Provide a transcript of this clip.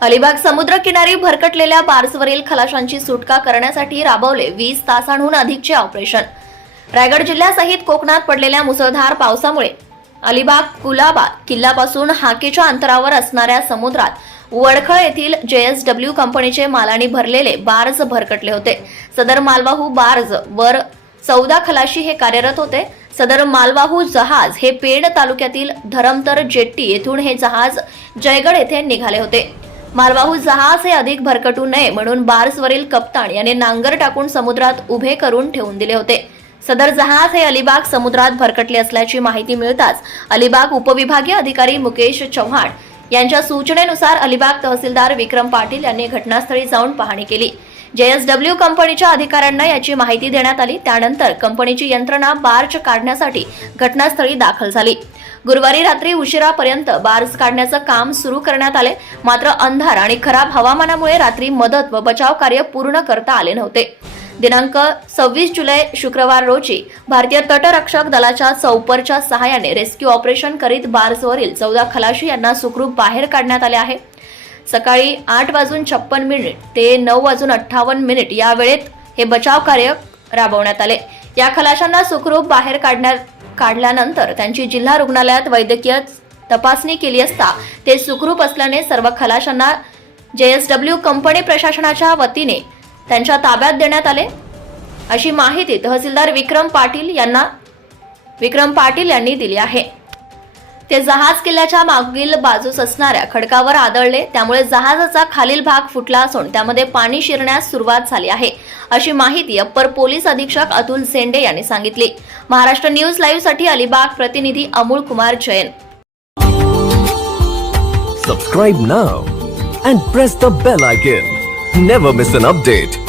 अलिबाग समुद्र किनारी भरकटलेल्या बार्सवरील खलाशांची सुटका करण्यासाठी राबवले वीस तासांहून अधिकचे ऑपरेशन. रायगड जिल्ह्यासहित कोकणात पडलेल्या मुसळधार पावसामुळे अलिबाग कुलाबा किल्ल्यापासून हाकेच्या अंतरावर असणाऱ्या समुद्रात वडखळ येथील जे एस डब्ल्यू कंपनीचे मालाने भरलेले बार्ज भरकटले होते. सदर मालवाहू बार्ज वर चौदा खलाशी हे कार्यरत होते. सदर मालवाहू जहाज हे पेड तालुक्यातील धरमतर जेट्टी येथून हे जहाज जयगड येथे निघाले होते. मालवाहू जहाज हे अधिक भरकटू नये म्हणून बार्सवरील कप्तान याने नांगर टाकून समुद्रात उभे करून ठेवून दिले होते. सदर जहाज हे अलिबाग समुद्रात भरकटले असल्याची माहिती मिळताच अलिबाग उपविभागीय अधिकारी मुकेश चव्हाण यांच्या सूचनेनुसार अलिबाग तहसीलदार विक्रम पाटील यांनी घटनास्थळी जाऊन पाहणी केली. जेएसडब्ल्यू कंपनीच्या अधिकाऱ्यांना याची माहिती देण्यात आली. त्यानंतर कंपनीची यंत्रणा बार्ज काढण्यासाठी घटनास्थळी दाखल झाली. गुरुवारी रात्री उशिरापर्यंत बार्ज काढण्याचं काम सुरू करण्यात आले. मात्र अंधार आणि खराब हवामानामुळे रात्री मदत व बचाव कार्य पूर्ण करता आले नव्हते. दिनांक सव्वीस जुलै शुक्रवार रोजी भारतीय तटरक्षक दलाच्या चौपरच्या सहाय्याने रेस्क्यू ऑपरेशन करीत बार्सवरील चौदा खलाशी यांना सुखरूप बाहेर काढण्यात आले आहे. सकाळी आठ वाजून छप्पन मिनिट ते नऊ वाजून अठ्ठावन्न मिनिट या वेळेत हे बचाव कार्य राबवण्यात आले. या खलाशांना सुखरूप बाहेर काढण्यात काढल्यानंतर त्यांची जिल्हा रुग्णालयात वैद्यकीय तपासणी केली असता ते सुखरूप असल्याने सर्व खलाशांना जेएसडब्ल्यू कंपनी प्रशासनाच्या वतीने त्यांच्या ताब्यात देण्यात आले. अशी माहिती तहसीलदार विक्रम पाटील यांना विक्रम पाटील यांनी दिली आहे. ते जहाज किल्ल्याच्या मागील बाजूस असणाऱ्या खडकावर आदळले. त्यामुळे जहाजाचा खालील भाग फुटला असून त्यामध्ये पाणी शिरण्यास सुरुवात झाली आहे अशी माहिती अप्पर पोलीस अधीक्षक अतुल सेंडे यांनी सांगितली. महाराष्ट्र न्यूज लाईव्हसाठी अलिबाग प्रतिनिधी Amol Kumar Jain. Subscribe now and press the bell icon never miss an update